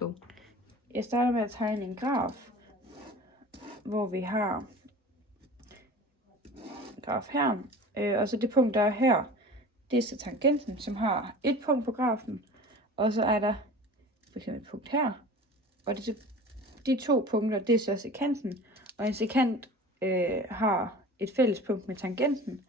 go. Jeg starter med at tegne en graf, hvor vi har en graf her, og så det punkt, der er her, det er så tangenten, som har et punkt på grafen, og så er der for eksempel et punkt her, og de 2 punkter, det er så sekanten, og en sekant har et fælles punkt med tangenten.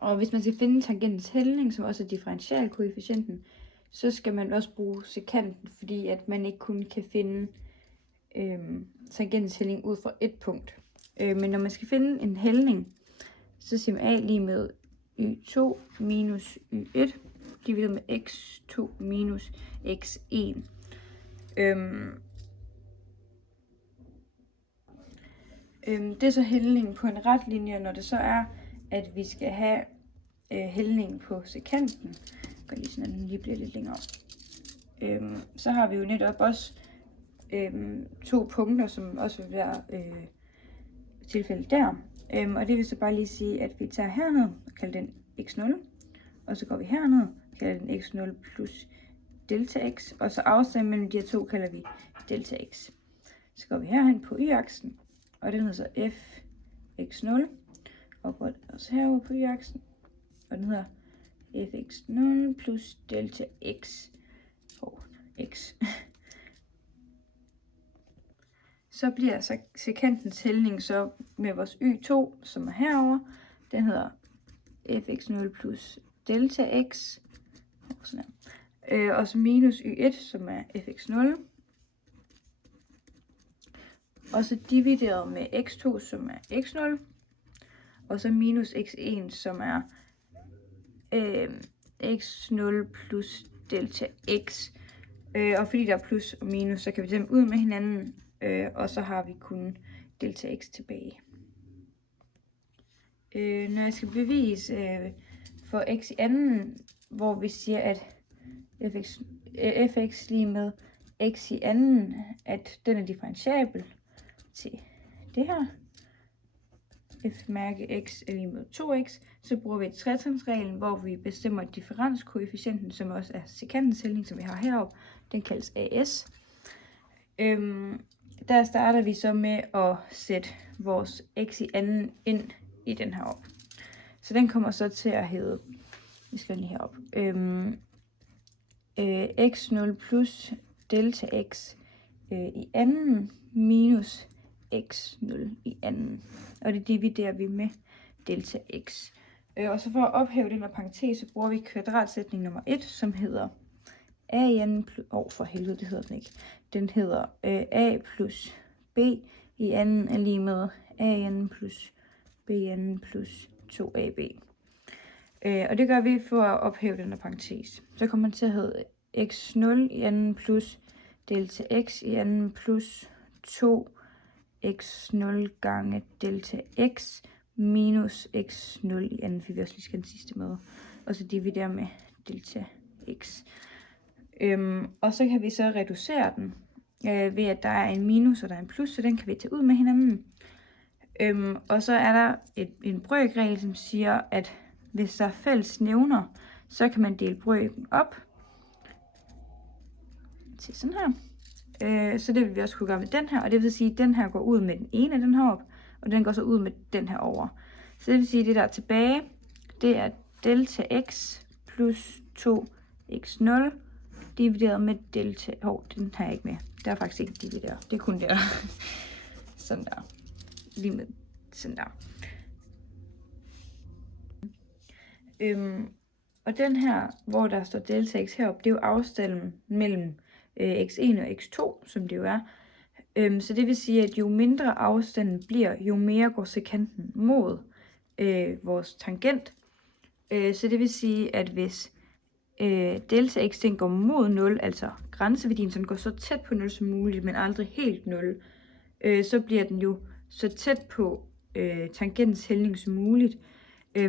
Og hvis man skal finde tangentens hældning, som også er differentialkoefficienten, så skal man også bruge sekanten, fordi at man ikke kun kan finde tangentens hældning ud fra et punkt. Men når man skal finde en hældning, så siger man a lige med y2 minus y1 divideret med x2 minus x1. Det er så hældningen på en ret linje, når det så er, at vi skal have hældningen på sekanten. Jeg gør lige sådan, at den lige bliver lidt længere. Så har vi jo netop også 2 punkter, som også vil være tilfældet der. Og det vil så bare lige sige, at vi tager herned og kalder den x0. Og så går vi herned og kalder den x0 plus delta x. Og så afstanden mellem de her 2 kalder vi delta x. Så går vi herhen på y-aksen. Og den hedder så f x0. Og går også herover på y-aksen. Og den hedder fx0 plus delta x. X. Så bliver sekantens hældning så med vores y2, som er herover. Den hedder fx0 plus delta x. Og så minus y1, som er fx0. Og så divideret med x2, som er x0. Og så minus x1, som er x0 plus delta x. Og fordi der er plus og minus, så kan vi tage dem ud med hinanden. Og så har vi kun delta x tilbage. Når jeg skal bevise for x i anden, hvor vi siger, at fx lige med x i anden, at den er differentiabel til det her, f mærke x er lige med 2x, så bruger vi tretrinsreglen, hvor vi bestemmer differenskoefficienten, som også er sekantens hældning, som vi har heroppe. Den kaldes as. Der starter vi så med at sætte vores x i anden ind i den her op. Så den kommer så til at hedde, vi skal lige herop, x0 plus delta x i anden minus x0 i anden. Og det dividerer vi med delta x. Og så for at ophæve den her parentes, så bruger vi kvadratsætning nummer 1, som hedder a i anden plus, for helvede, det hedder den ikke. Den hedder a plus b i anden er lige med a i anden plus b i anden plus 2ab. Og det gør vi for at ophæve den her parentes. Så kommer den til at hedde x0 i anden plus delta x i anden plus 2x0 gange delta x minus x0 i anden, fordi vi også lige skal den sidste med. Og så dividerer med delta x. Og så kan vi så reducere den ved at der er en minus og der er en plus, så den kan vi tage ud med hinanden. Og så er der en brøkregel, som siger, at hvis der er fælles nævner, så kan man dele brøken op til sådan her. Så det vil vi også kunne gøre med den her, og det vil sige, at den her går ud med den ene af den her op, og den går så ud med den her over. Så det vil sige, at det der er tilbage, det er delta x plus 2x0 divideret med delta. Den har jeg ikke med. Der er faktisk ikke divideret. Det er kun der. Sådan der. Lige med sådan der. Og den her, hvor der står delta x heroppe, det er jo afstanden mellem x1 og x2, som det jo er. Så det vil sige, at jo mindre afstanden bliver, jo mere går sekanten mod vores tangent. Så det vil sige, at hvis delta x den går mod 0, altså grænseværdien, så den går så tæt på 0 som muligt, men aldrig helt 0, så bliver den jo så tæt på tangentens hældning som muligt.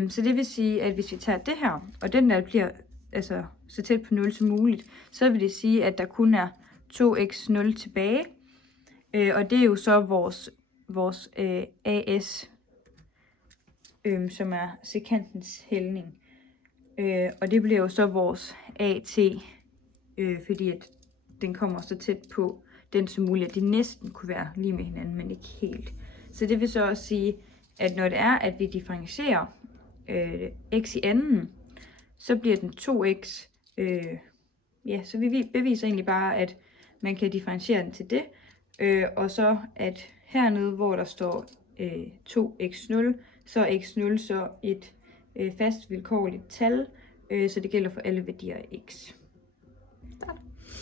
Så det vil sige, at hvis vi tager det her, og den der bliver altså så tæt på 0 som muligt, så vil det sige, at der kun er 2x0 tilbage. Og det er jo så vores as, som er sekantens hældning. Og det bliver jo så vores at fordi at den kommer så tæt på den som muligt, at de næsten kunne være lige med hinanden, men ikke helt. Så det vil så også sige, at når det er, at vi differentierer x i anden, så bliver den 2x. Ja, så vi beviser egentlig bare, at man kan differentiere den til det. Og så at hernede, hvor der står 2x0, så er x0 så et fast vilkårligt tal, så det gælder for alle værdier af x.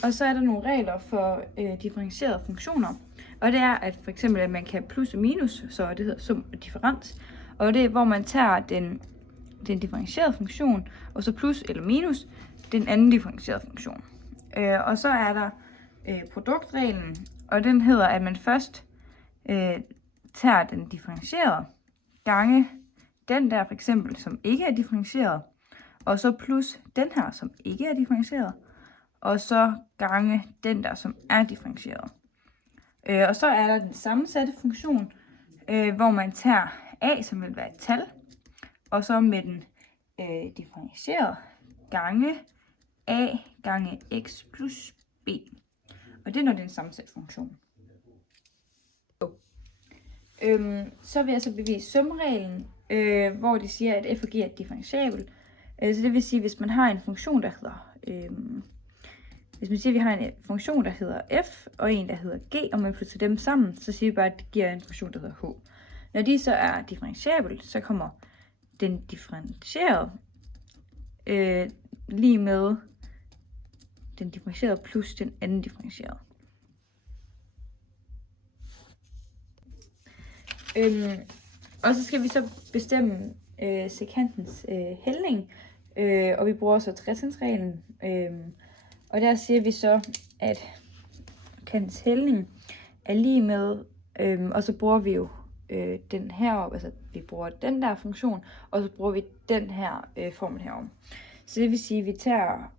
Og så er der nogle regler for differentierede funktioner. Og det er, at for eksempel, at man kan plus og minus, så det hedder sum og differens. Og det er, hvor man tager den differentierede funktion, og så plus eller minus den anden differentierede funktion. Og så er der produktreglen, og den hedder, at man først tager den differentierede gange den der for eksempel, som ikke er differentieret, og så plus den her, som ikke er differentieret, og så gange den der, som er differentieret. Og så er der den sammensatte funktion, hvor man tager a, som vil være et tal, og så med den differentierede gange a gange x plus b. Og det er, når det er en sammensat funktion. Så vil jeg så bevise sumreglen, hvor det siger, at f og g er differentiabel. Så det vil sige, hvis man har en funktion, der hedder hvis man siger, at vi har en funktion, der hedder f, og en, der hedder g, og man flytter dem sammen, så siger vi bare, at det giver en funktion, der hedder h. Når de så er differentiabel, så kommer den differentierede lige med den differentierede plus den anden differentierede. Og så skal vi så bestemme sekantens hældning, og vi bruger så tretrinsreglen. Og der siger vi så, at sekantens hældning er lige med, og så bruger vi jo den heroppe, altså vi bruger den der funktion, og så bruger vi den her formel herom. Så det vil sige, at vi tager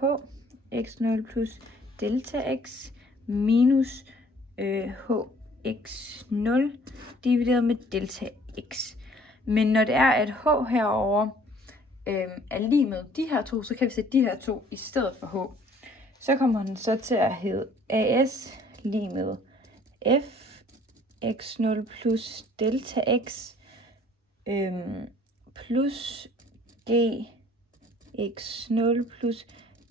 h x0 plus delta x minus hx0 divideret med delta x. Men når det er, at h herover er lige med de her to, så kan vi sætte de her to i stedet for h. Så kommer den så til at hedde as lige med f x0 plus delta x plus g x0 plus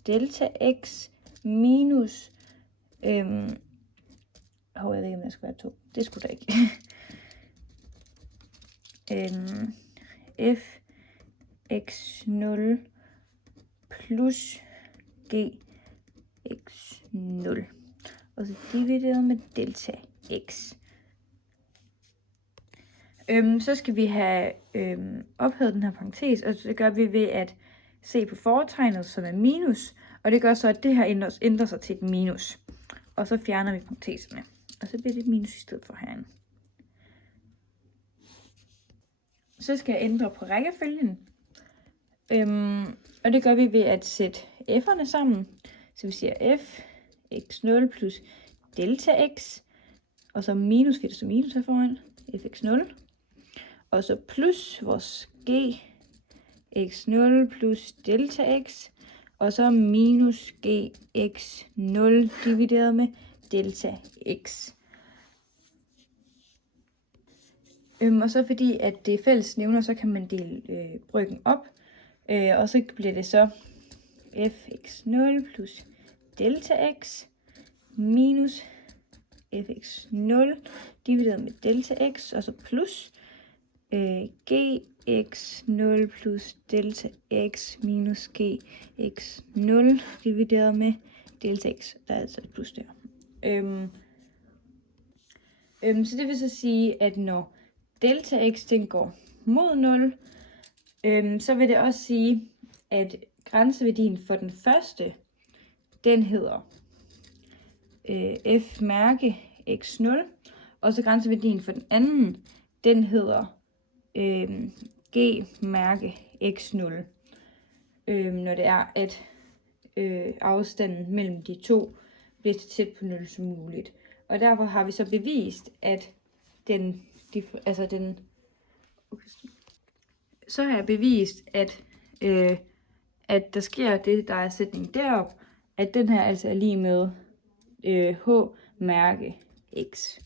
delta x minus jeg ved ikke, om der skal være 2. Det skulle der ikke. f x0 plus g x0. Og så divideret med delta x. Så skal vi have ophævet den her parentes, og det gør vi ved at se på fortegnet, som er minus, og det gør så, at det her ændrer sig til et minus. Og så fjerner vi parenteserne, og så bliver det et minus i stedet for herinde. Så skal jeg ændre på rækkefølgen, og det gør vi ved at sætte f'erne sammen. Så vi siger f x0 plus delta x, og så minus, fordi der står minus her foran, fx0. Og så plus vores g x0 plus delta x, og så minus g x0 divideret med delta x. Og så fordi at det er fælles nævner, så kan man dele brøken op, og så bliver det så fx0 plus delta x minus fx0 divideret med delta x, og så plus gx0 plus delta x minus gx0 divideret med delta x. Der er altså et plus der. Så det vil så sige, at når delta x den går mod 0, så vil det også sige, at grænseværdien for den første, den hedder f mærke x0, og så grænseværdien for den anden, den hedder g mærke x0, når det er, at afstanden mellem de to bliver så tæt på 0 som muligt. Og derfor har vi så bevist, at så har jeg bevist, at der sker det, der er sætningen derop, at den her altså er lige med H mærke X.